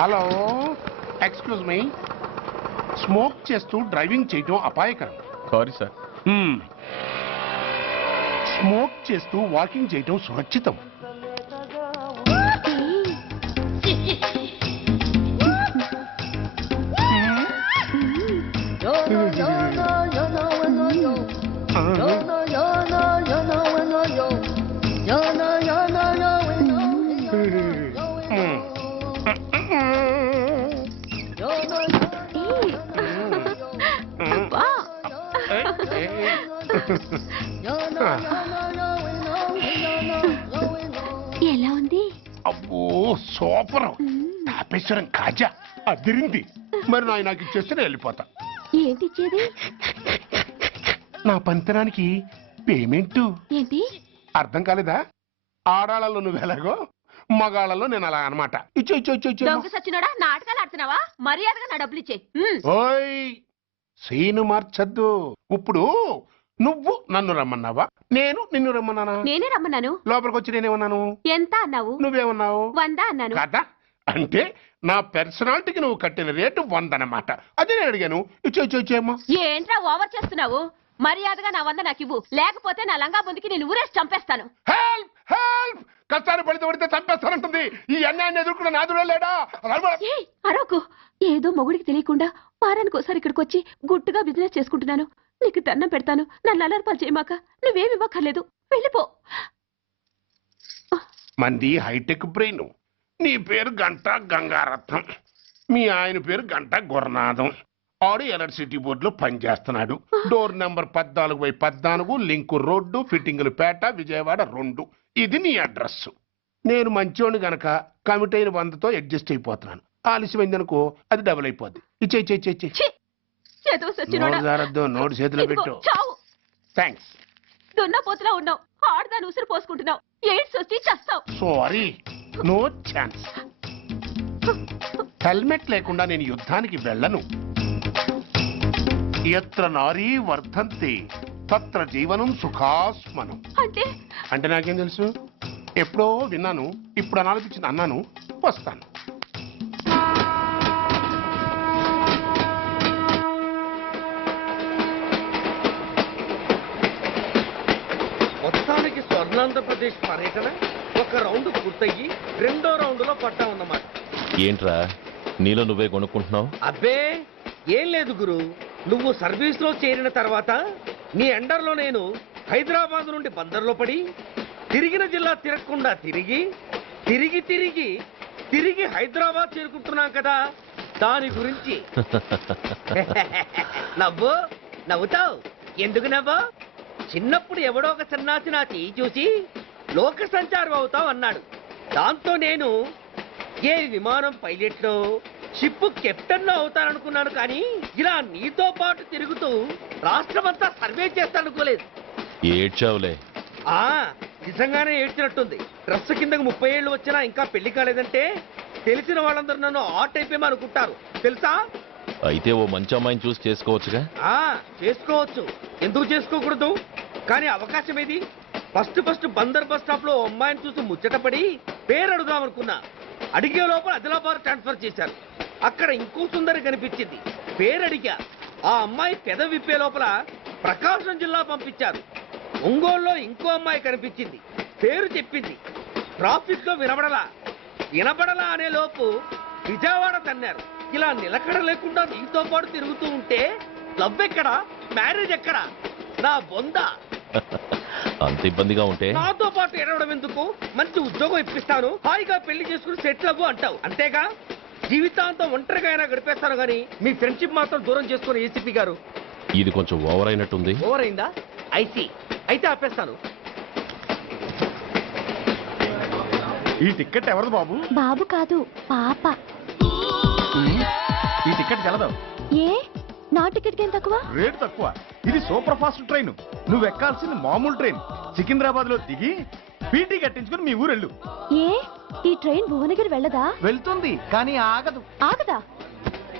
Hello, excuse me. Smoke చేస్తూ driving చేయటం అపాయకరం. Sorry sir. స్మోక్ చేస్తూ వాకింగ్ చేయటం సురక్షితం. ఎలా ఉంది? అబ్బో సూపర్. తాపేశ్వరం కాజా అదిరింది. మరి నాకు ఇచ్చేస్తే నేను వెళ్ళిపోతా. ఏంటి ఇచ్చేది? నా పంతనానికి పేమెంట్. ఏంటి అర్థం కాలేదా? ఆడాళ్ళలో నువ్వు ఎలాగో, మగాళ్ళలో నేను అలా అనమాట. ఇచ్చో ఇచ్చో ఇచ్చో ఇచ్చో. దొంగ సచ్చినోడా, నాటకాలు ఆడుతున్నావా? మర్యాదగా నా డబ్బులు ఇచ్చే. ఓయ్ సీను మార్చద్దు. ఇప్పుడు నువ్వు నన్ను రమ్మన్నావా, నేను నిన్ను రమ్మన్నానా? నేనే రమ్మన్నాను. లోపలికి వచ్చి నేనేమన్నాను? ఎంత అన్నావు? నువ్వేమన్నావు? 100 అన్నాను. కదా, అంటే నా పర్సనాలిటీకి నువ్వు కట్టిన రేటు 100 అన్నమాట. అదే నేను అడిగాను. ఇచ్చో ఇచ్చో ఇచ్చేమ్మా. ఏంట్రా ఓవర్ చేస్తున్నావు? మర్యాదగా నా 100 నాకు ఇవ్వు, లేకపోతే నా లంగా బొందికి నేను ఊరేసి చంపేస్తాను. Help help. కష్టాలు పడితే చంపేస్తానంటుంది. ఈ అన్యాయాన్ని ఎదుర్కొన్న నాదుడే లేడా? అరవకు. ఏదో మొగుడికి తెలియకుండా వారానికి ఒకసారి ఇక్కడికి వచ్చి గుట్టుగా బిజినెస్ చేసుకుంటున్నాను. నీకు దండం పెడతాను, నన్ను అలర్పాలు చేయమాక. నువ్వేమి ఇవ్వక్కర్లేదు, వెళ్ళిపో. మంది హైటెక్ బ్రెయిన్. నీ పేరు గంట గంగారత్నం, మీ ఆయన పేరు గంట గురనాథం. ఆడు ఎలక్ట్రిసిటీ బోర్డులో పనిచేస్తున్నాడు. డోర్ నెంబర్ 14/14, లింకు రోడ్డు, ఫిట్టింగులు పేట, విజయవాడ 2. ఇది నీ అడ్రస్. నేను మంచోని గనక కమిట్ అయిన 100తో అడ్జస్ట్ అయిపోతున్నాను. ఆలస్యమైందనుకో అది డబుల్ అయిపోద్ది. ఇచ్చే నోటు చేతిలో పెట్టు. థ్యాంక్స్. దున్నపోతులా ఉన్నావు, ఆడదాని ఉసురు పోసుకుంటున్నావు. ఎయిడ్స్ వచ్చి చస్తావు. Sorry, no chance. హెల్మెట్ లేకుండా నేను యుద్ధానికి వెళ్ళను. ఎత్ర నారీ వర్ధంతి తత్ర జీవనం సుఖాస్మనం. అంటే నాకేం తెలుసు? ఎప్పుడో విన్నాను, ఇప్పుడు అనాలనిపించింది అన్నాను. వస్తాను. మొత్తానికి స్వర్ణాంధ్రప్రదేశ్ పర్యటన ఒక రౌండ్ పూర్తయ్యి 2వ రౌండ్లో పడ్డా ఉన్నమాట. ఏంట్రా నీలో నువ్వే కొనుక్కుంటున్నావు? అబ్బే ఏం లేదు గురు, నువ్వు సర్వీస్ లో చేరిన తర్వాత నీ అండర్లో నేను హైదరాబాద్ నుండి బందర్లో పడి తిరిగిన జిల్లా తిరగకుండా తిరిగి తిరిగి తిరిగి తిరిగి హైదరాబాద్ చేరుకుంటున్నాం కదా, దాని గురించి. నవ్వుతావు ఎందుకు నవ్వు? చిన్నప్పుడు ఎవడో ఒక సన్నాసి నా చెయ్యి చూసి లోక సంచారం అవుతావు అన్నాడు. దాంతో నేను ఏ విమానం పైలట్లో, షిప్ కెప్టెన్ అవుతాననుకున్నాను. కానీ ఇలా నీతో పాటు తిరుగుతూ రాష్ట్రమంతా సర్వే చేస్తానుకోలేదు. ఏడ్చావులే. నిజంగానే ఏడ్చినట్టుంది. డ్రెస్ కిందకు 30 ఏళ్ళు వచ్చినా ఇంకా పెళ్లి కాలేదంటే తెలిసిన వాళ్ళందరూ నన్ను ఆ టైప్ ఏమో అనుకుంటారు తెలుసా? అయితే ఓ మంచి అమ్మాయిని చూసి చేసుకోవచ్చుగా. చేసుకోవచ్చు, ఎందుకు చేసుకోకూడదు? కానీ అవకాశం ఏది? ఫస్ట్ బందర్ బస్ స్టాప్ లో అమ్మాయిని చూసి ముచ్చటపడి పేరు అడుగుదామనుకున్నా. అడిగే లోపల ఆదిలాబాద్ ట్రాన్స్ఫర్ చేశారు. అక్కడ ఇంకో సుందరి కనిపించింది, పేరు అడిగా. ఆ అమ్మాయి పెద విప్పే లోపల ప్రకాశం జిల్లా పంపించారు. ఒంగోలులో ఇంకో అమ్మాయి కనిపించింది, పేరు చెప్పింది. ట్రాఫిక్ లో వినబడలా అనే లోపు విజయవాడ తన్నారు. ఇలా నిలకడ లేకుండా నీతో పాటు తిరుగుతూ ఉంటే లవ్ ఎక్కడా, మ్యారేజ్ ఎక్కడా? నా బొంద. అంత ఇబ్బందిగా ఉంటే నాతో పాటు ఎడవడం ఎందుకు? మంచి ఉద్యోగం ఇప్పిస్తాను, హాయిగా పెళ్లి చేసుకుని సెటిల్ అవ్వు అంటావు అంతేగా. జీవితాంతం ఒంటరిగా అయినా గడిపేస్తాను గానీ మీ ఫ్రెండ్షిప్ మాత్రం దూరం చేసుకుని ఏసీపీ గారు. ఇది కొంచెం ఓవర్ అయినట్టుంది. ఓవర్ అయిందా? అయితే ఆపేస్తాను. ఈ టికెట్ ఎవరిది బాబు? బాబు కాదు, పాప. ఈ టికెట్ గలదు. ఏ నా టికెట్ ఏం తక్కువ? రేటు తక్కువ. ఇది సూపర్ ఫాస్ట్ ట్రైన్. నువ్వు ఎక్కాల్సింది మామూలు ట్రైన్. సికింద్రాబాద్ లో దిగి పీటీ కట్టించుకుని మీ ఊరెళ్ళు. ఏ ఈ ట్రైన్ భువనగిరి వెళ్ళదా? వెళ్తుంది కానీ ఆగదు. ఆగదా?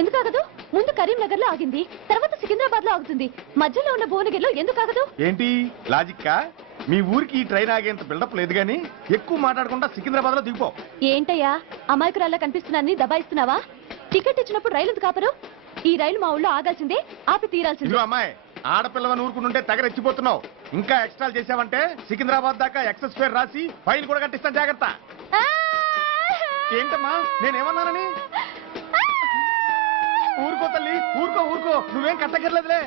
ఎందుకు ఆగదు? ముందు కరీంనగర్ లో ఆగింది, తర్వాత సికింద్రాబాద్ లో ఆగుతుంది. మధ్యలో ఉన్న భువనగిరిలో ఎందుకు ఆగదు? ఏంటి లాజిక్కా? మీ ఊరికి ఈ ట్రైన్ ఆగేంత బిల్డప్ లేదు కానీ ఎక్కువ మాట్లాడకుండా సికింద్రాబాద్ లో దిగిపో. ఏంటయ్యా అమాయకురాల్లా కనిపిస్తున్నాన్ని దబాయిస్తున్నావా? టికెట్ ఇచ్చినప్పుడు రైలు ఎందుకు కాపరు? ఈ రైలు మా ఊళ్ళో ఆగాల్సిందే, ఆపి తీరాల్సిందే. ఇదిగో అమ్మాయి, ఆడపిల్లవని ఊరుకుంటుంటే తెగరెచ్చిపోతున్నావు. ఇంకా ఎక్స్ట్రాలు చేసావంటే సికింద్రాబాద్ దాకా ఎక్సెస్ ఫేర్ రాసి ఫైన్ కూడా కట్టిస్తాను, జాగ్రత్త. ఏంటమ్మా నేనేమన్నానని? ఊరుకో తల్లి, ఊరుకో ఊరుకో, నువ్వేం కట్టగర్లేదులే.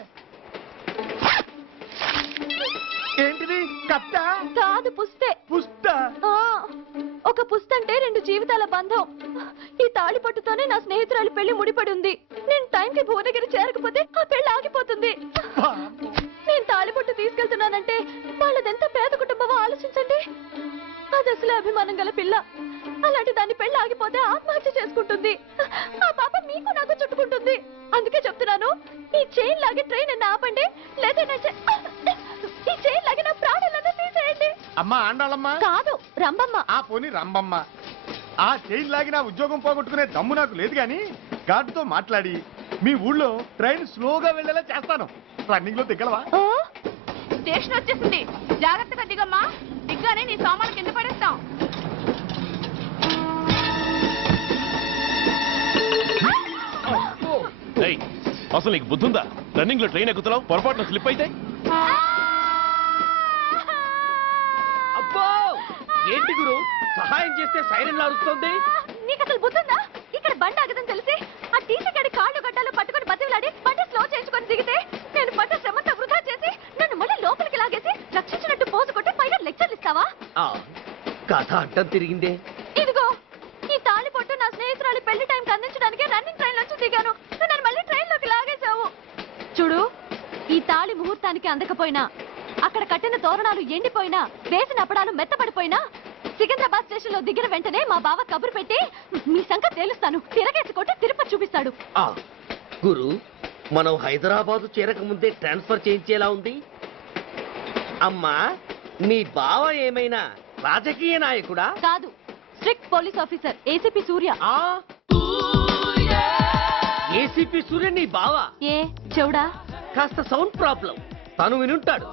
ఏంటిది కట్ట? కాదు పుస్తే. పుష్ట? ఒక పుస్తంటే 2 జీవితాల బంధం. ఈ తాళి పట్టుతోనే నా స్నేహితురాలి పెళ్లి ముడిపడి ఉంది. నేను టైంకి భువనగిరి చేరకపోతే ఆ పెళ్లి ఆగిపోతుంది. నేను తాళిపట్టు తీసుకెళ్తున్నానంటే వాళ్ళదెంత పేద కుటుంబమో ఆలోచించండి. అది అసలే అభిమానం గల పిల్ల. అలాంటి దాని పెళ్లి ఆగిపోతే ఆత్మహత్య చేసుకుంటుంది. ఆ పాప మీకు నాకు చుట్టుకుంటుంది. అందుకే చెప్తున్నాను, ఈ చైన్ లాగే ట్రైన్ అన్న ఆపండి, లేదా ఈ చైన్ లాగే నా ప్రాణాలను తీసేయండి. అమ్మా ఆండాళ్ళమ్మ కాదు రంబమ్మ. ఆ పోని రంబమ్మ. ఆ చైన్ లాగి నా ఉద్యోగం పోగొట్టుకునే దమ్ము నాకు లేదు గాని గార్డుతో మాట్లాడి మీ ఊళ్ళో ట్రైన్ స్లోగా వెళ్ళేలా చేస్తాను. రన్నింగ్ లో దిగలవా? స్టేషన్ వచ్చేసింది, జాగ్రత్తగా దిగమ్మా. దిగ్గానే నీ సామాన్లు కింద పడేస్తాం. ఏయ్, అసలు నీకు బుద్ధుందా? రన్నింగ్ లో ట్రైన్ ఎక్కుతున్నావు, పొరపాటున స్లిప్ అయితే? అబ్బో ఏంటి గురు, సహాయం చేస్తే సైరన్ అరుస్తుంది. నీకు అసలు బుద్ధుందా? ఇక్కడ బండి ఆగదని తెలిసి ఆ టీసీగాడి కాళ్ళు గడ్డలు పట్టుకొని బతిలాడి బండి స్లో చేసుకొని దిగితే నేను పడ్డ శ్రమంతా వృధా చేసి నన్ను మళ్ళీ లోపలికి లాగేసి రక్షించినట్టు పోసు కొట్టి పైగా లెక్చర్లు ఇస్తావా? కథ అడ్డం తిరిగిందే. ఇదిగో ఈ తాళి పొట్టు నా స్నేహితురాలి పెళ్లి టైంకి అందించడానికి రన్నింగ్ ట్రైన్ నుంచి దిగాను. నన్ను మళ్ళీ ట్రైన్ లోకి లాగేశావు. చూడు, ఈ తాళి ముహూర్తానికి అందకపోయినా, అక్కడ కట్టిన తోరణాలు ఎండిపోయినా, వేసిన అప్పడాలు మెత్తపడిపోయినా, సికింద్రాబాద్ స్టేషన్ లో దిగిన వెంటనే మా బావ కబురు పెట్టి మీ సంగతి తేలుస్తాను, తిరగేసి కొట్టి తిరుపతి చూపిస్తాడు. గురు, మనం హైదరాబాద్ చేరక ముందే ట్రాన్స్ఫర్ చేయించేలా ఉంది. అమ్మా, నీ బావ ఏమైనా రాజకీయ నాయకుడా? కాదు, స్ట్రిక్ట్ పోలీస్ ఆఫీసర్, ఏసీపీ సూర్య. ఏసీపీ సూర్య నీ బావ? ఏ చెవుడా? కాస్త సౌండ్ ప్రాబ్లం, తను వినుంటాడు.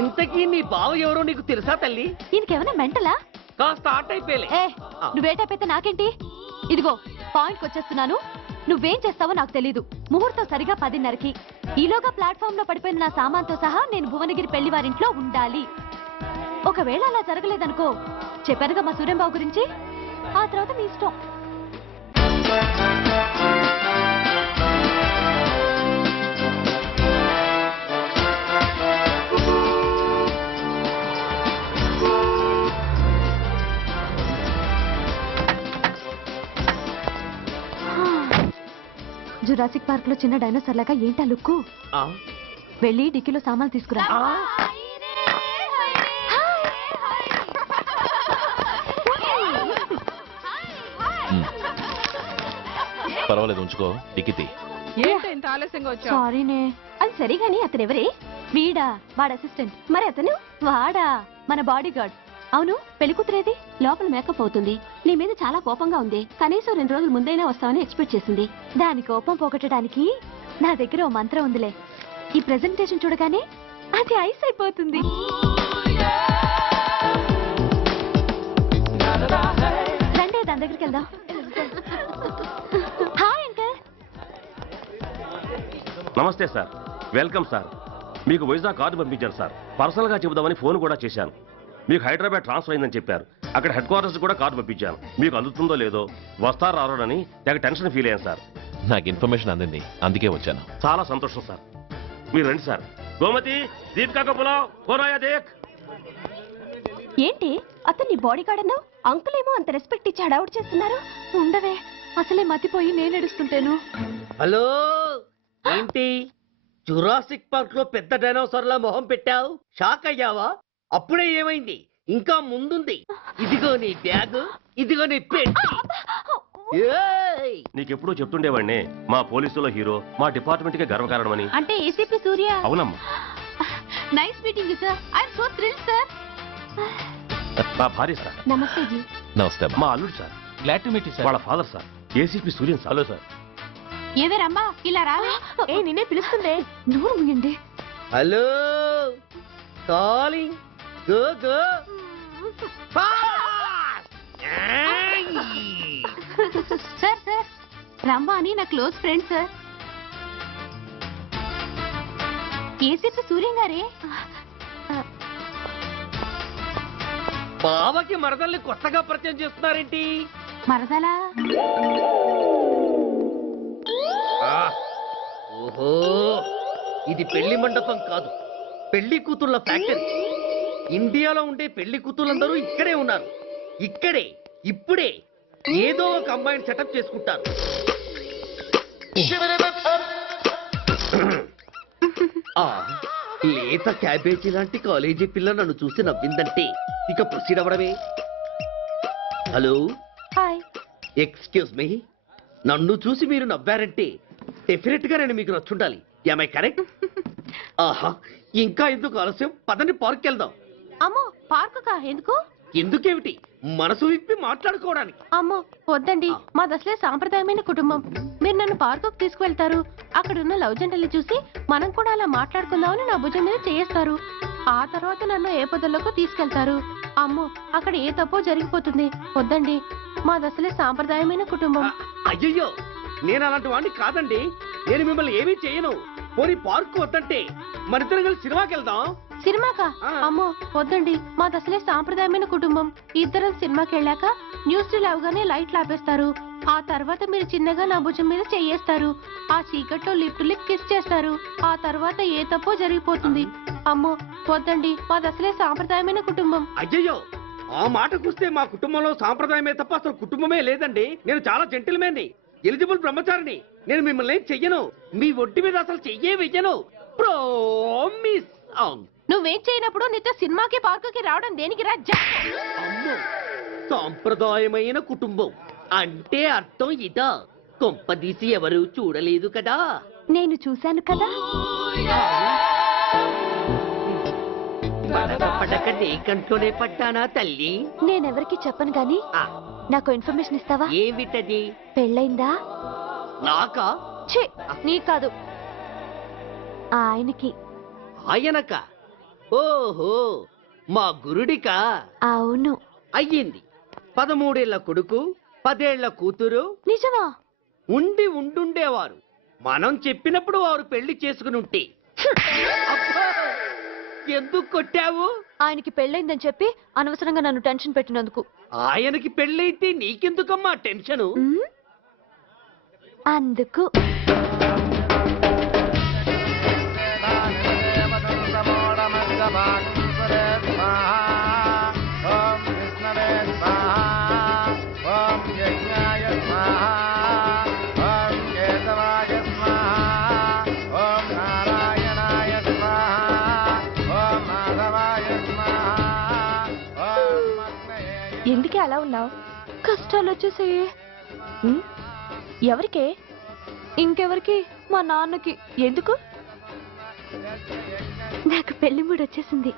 ఇంతకీ నీ బావ ఎవరో నీకు తెలుసా తల్లి? ఈయనకేమైనా మెంటలా? కాస్త ఆట అయిపోయలే. నువ్వేటైతే నాకేంటి? ఇదిగో పాయింట్కి వచ్చేస్తున్నాను. నువ్వేం చేస్తావో నాకు తెలీదు. ముహూర్తం సరిగా 10:30కి. ఈలోగా ప్లాట్ఫామ్ లో పడిపోయిన నా సామాన్తో సహా నేను భువనగిరి పెళ్లి వారింట్లో ఉండాలి. ఒకవేళ అలా జరగలేదనుకో, చెప్పానుగా మా సూర్యంబాబు గురించి, ఆ తర్వాత మీ ఇష్టం. జురాసిక్ పార్క్ లో చిన్న డైనోసార్ లాగా ఏంటా లుక్కు? వెళ్ళి డిక్కీలో సామాన్లు తీసుకురా. పర్వాలేదు, ఉంచుకో. టికెట్ ఏంటో ఇంత ఆలస్యంగా వచ్చావు? సారీనే. అది సరిగాని అతనెవరే? వీడా, వాడు అసిస్టెంట్. మరి అతను? వాడా, మన బాడీ గార్డ్. అవును, పెళ్లి కూతురేది? లోపల మేకప్ అవుతుంది. నీ మీద చాలా కోపంగా ఉంది. కనీసం 2 రోజుల ముందైనా వస్తావని ఎక్స్పెక్ట్ చేసింది. దాని కోపం పోగొట్టడానికి నా దగ్గర ఓ మంత్రం ఉందిలే. ఈ ప్రెజెంటేషన్ చూడగానే అది ఐస్ అయిపోతుంది. రండి, దాని దగ్గరికి వెళ్దాం. Hi uncle. నమస్తే సార్, వెల్కమ్ సార్. మీకు వైజాగ్ కార్డు పంపించారు సార్. పర్సనల్ గా చెబుదామని ఫోన్ కూడా చేశాను. మీకు హైదరాబాద్ ట్రాన్స్ఫర్ అయిందని చెప్పారు. అక్కడ హెడ్ క్వార్టర్స్ కూడా కార్డు పంపించాను. మీకు అందుతుందో లేదో, వస్తారో రారోనని తెగ టెన్షన్ ఫీల్ అయ్యాను సార్. నాకు ఇన్ఫర్మేషన్ అందింది, అందుకే వచ్చాను. చాలా సంతోషం సార్. మీరు రండి సార్. గోమతి, దీపికా కపులావ్, కోరాయా దేక్. ఏంటి అతను నీ బాడీ గార్డ్ అన్నావు? అంకుల్ ఏమో అంత రెస్పెక్ట్ ఇచ్చి హడావుడు చేస్తున్నారు. ఉండవే, అసలే మతిపోయి నేను ఎడుస్తుంటాను. హలో, ఏంటి జురాసిక్ పార్క్ లో పెద్ద డైనోసార్ లా మొహం పెట్టావు? షాక్ అయ్యావా? అప్పుడే ఏమైంది? ఇంకా ముందుంది. ఇదిగో నీ బ్యాగ్, ఇదిగో నీ పెట్టి. నీకెప్పుడూ చెప్తుండేవాడిని, మా పోలీసులో హీరో, మా డిపార్ట్మెంట్ కే గర్వకారణమని. అంటే ఏసీపీ సూర్య. అవునమ్మా. Nice meeting sir. I'm so thrilled sir. మా భార్య సార్. నమస్తే జీ. నమస్తే అమ్మా. మా అల్లుడు సార్. Glad to meet you sir. వాళ్ళ father sir, ACP Suryan sir. Hello sir. ఏవేరమ్మా ఇలా రావే? ఏ నిన్నే పిలుస్తుందే. నోరు ముయండి. Hello calling. Go go fast. ఏయ్! సార్ సార్ రమ్మ అని నా close friend sir. ACP Suryam గారే. బావకి మరదల్ని కొత్తగా పరిచయం చేస్తున్నారేంటి? మరదలా? ఓహో, ఇది పెళ్లి మండపం కాదు, పెళ్లి కూతుళ్ళ ఫ్యాక్టరీ. ఇండియాలో ఉండే పెళ్లి కూతుళ్ళందరూ ఇక్కడే ఉన్నారు. ఇక్కడే ఇప్పుడే ఏదో ఒక అమ్మాయిని సెటప్ చేసుకుంటారు. ఆ, లేత క్యాబేజీ లాంటి కాలేజీ పిల్ల నన్ను చూసి నవ్విందంటే ఇక ప్రొసీడ్ అవ్వడమే. Hello, hi. ఎక్స్క్యూజ్ మీ, నన్ను చూసి మీరు నవ్వారంటే డెఫినెట్ గా నేను మీకు నచ్చుండాలి. I correct? ఆహా, ఇంకా ఎందుకు ఆలస్యం? పదండి పార్క్ వెళ్దాం. అమ్మో పార్కుకా? ఎందుకు? ఎందుకేమిటి, మనసు విప్పి మాట్లాడుకోవడానికి. అమ్మో వద్దండి, మాది అసలే సాంప్రదాయమైన కుటుంబం. మీరు నన్ను పార్కుకు తీసుకువెళ్తారు, అక్కడున్న లవ్ జంటల్ని చూసి మనం కూడా అలా మాట్లాడుకుందామని నా భుజం మీద చేస్తారు. ఆ తర్వాత నన్ను ఏ పొదల్లోకి తీసుకెళ్తారు. అమ్మో అక్కడ ఏ తప్పో జరిగిపోతుంది. వద్దండి, మాది అసలే సాంప్రదాయమైన కుటుంబం. అయ్యయ్యో, నేను అలాంటి వాడిని కాదండి. నేను మిమ్మల్ని ఏమీ చేయను. పోనీ పార్క్ వద్దంటే మరిద్దరం కలిసి సినిమాకి వెళ్దాం. సినిమాకా? అమ్మో వద్దండి, మాది అసలే సాంప్రదాయమైన కుటుంబం. ఇద్దరం సినిమాకి వెళ్ళాక న్యూస్ అవగానే లైట్లు ఆపేస్తారు. ఆ తర్వాత మీరు చిన్నగా నా భుజం మీద చెయ్యేస్తారు. ఆ చీకట్లో లిప్ టు లిప్ కిస్ చేస్తారు. ఆ తర్వాత ఏ తప్పో జరిగిపోతుంది. అమ్మో వద్దండి, మాది అసలే సాంప్రదాయమైన కుటుంబం. అయ్యయ్యో, ఆ మాటకొస్తే మా కుటుంబంలో సాంప్రదాయమే తప్ప అసలు కుటుంబమే లేదండి. నేను చాలా జెంటిల్మెన్ని, ఎలిజిబుల్ బ్రహ్మచారిని. నేను మిమ్మల్ని ఏం చెయ్యను. మీ ఒంటి మీద అసలు చెయ్యే వెయ్యను. ప్రామిస్. నువ్వేం చేయనప్పుడు నీతో సినిమాకి పార్కుకి రావడం దేనికి రా? అమ్మో, సాంప్రదాయమైన కుటుంబం అంటే అర్థం ఇదా? కొంపదీసి ఎవరు చూడలేదు కదా? నేను చూశాను కదా. పడక పడక నీ కంట్లోనే పడ్డానా తల్లి? నేనెవరికి చెప్పను గాని ఆ, నాకు ఇన్ఫర్మేషన్ ఇస్తావా? ఏమిటది? పెళ్ళైందా? నాకా? ఛీ, నీ కాదు, ఆయనకి. ఆయనక? ఓహో, మా గురుడికా? అవును. అయ్యింది. 13 ఏళ్ల కొడుకు, 10 ఏళ్ల కూతురు నిజమా? ఉండుండేవారు. మనం చెప్పినప్పుడు వారు పెళ్లి చేసుకుని ఉంటే. అబ్బా! ఎందుకు కొట్టావు? ఆయనకి పెళ్ళైందని చెప్పి అనవసరంగా నన్ను టెన్షన్ పెట్టినందుకు. ఆయనకి పెళ్ళైతే నీకెందుకమ్మా టెన్షను? ఉమ్, అందుకు. ఎందుకే అలా ఉన్నావు? కష్టాలు వచ్చేసాయి. ఎవరికే? ఇంకెవరికి? మా నాన్నకి. ఎందుకు? నాకు పెళ్లి మూడు వచ్చేసింది.